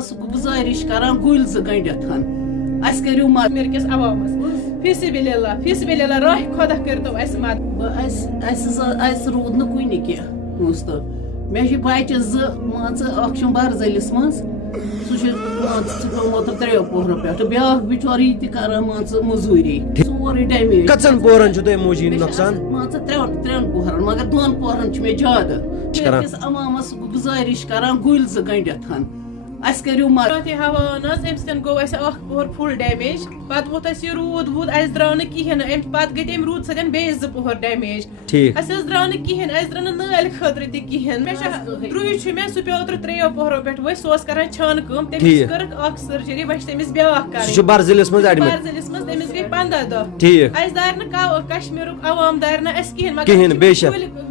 عوامس گزارش کران گُلۍ زٕ گٔنڈِتھ اَسہِ کٔرِو کشمیر کس عوامس فی سبیل اللہ راہ خۄدا کٔرتو اَسہِ مدد اَسہِ روٗد نہٕ کُنہِ کینٛہہ پونٛسہٕ مےٚ چھِ بچہِ زٕ مان ژٕ اکھ چھُم برزٔلِس منٛز سُہ چھُ پیوٚمُت 3 پوہرو پٮ۪ٹھ بیٛاکھ بِچور یہِ تہِ کران مان ژٕ موٚزوٗری سورُے ڈیمیج کٔژن پورن چھُ تۄہہِ موٗجوٗد نۄقصان مان ژٕ 3 پوہرن مگر 2 پوہرن چھُ مےٚ زیادٕ أکِس عوامس گُزارش کران گُلۍ زٕ گٔنڈِتھ اَسہِ کٔرِو ہاوان حظ اَمہِ سۭتۍ گوٚو اَسہِ اکھ پوہر فُل ڈیمیج پتہٕ ووت اَسہِ یہِ روٗد ووٗد اَسہِ درٛاو نہٕ کِہینۍ نہٕ اَمہِ پتہٕ گٔے تَمہِ روٗد سۭتۍ بیٚیہِ 2 پوہر ڈیمیج اَسہِ حظ درٛاو نہٕ کِہینۍ اَسہِ درٛاو نہٕ نٲلۍ خٲطرٕ تہِ کِہینۍ مےٚ چھُ درٛوے چھُ مےٚ سُہ پیوٚو اوترٕ 3 پوہرو پٮ۪ٹھ ؤسۍ سُہ اوس کران چھانہٕ کٲم تٔمِس کٔرٕکھ اکھ سٔرجری وۄنۍ چھِ تٔمِس بیٛاکھ کرٕنۍ برزٔلِس منٛز تٔمِس گٔے 15 دۄہ اَسہِ دارِ نہٕ کشمیٖرُک عوام دارِ نہٕ اَسہِ کِہینۍ مگر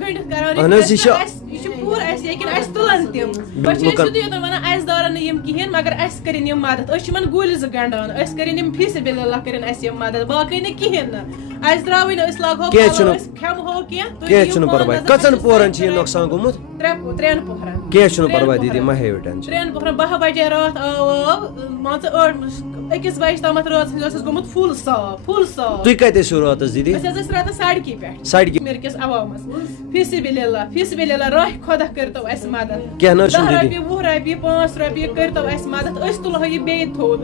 گٔنڈِتھ کران یہِ چھُ پوٗرٕ اَسہِ ییٚکیٛاہ اَسہِ تُلان تِم بہٕ چھِ سیوٚدُے یوت وَنان اَسہِ دارن نہٕ یِم کِہینۍ مگر اَسہِ کٔرِنۍ یِم مدد أسۍ چھِ یِمن گُلۍ زٕ گنڈان أسۍ کٔرِنۍ یِم فی سبیل اللہ کٔرِنۍ اَسہِ یِم مدد باقٕے نہٕ کِہینۍ نہٕ اَسہِ درٛاوٕے نہٕ أسۍ لاگہو أسۍ کھٮ۪مہو کینٛہہ کٔژن پورن چھُ یہِ نۄقصان گوٚمُت 3 پوہرن کینٛہہ چھُنہٕ پرواے دیدی مہ ہیٚیِو ٹینشن 3 پوہرن 12 بجے راتھ آو مان ژٕ 1 بجہِ تامتھ رٲژ ہٕنٛدِ اوس گوٚمُت فُل صاف تُہۍ کتہِ ٲسِو راتس دیدی أسۍ حظ ٲسۍ راتس سڑکہِ پٮ۪ٹھ کشمیر کِس عوامس فی سبیل اللہ راہ خۄدا کٔرتو اَسہِ مدد 10 رۄپیہِ 20 رۄپیہِ 5 رۄپیہِ کٔرتو اَسہِ مدد أسۍ تُلہو یہِ بیٚیہِ تھوٚد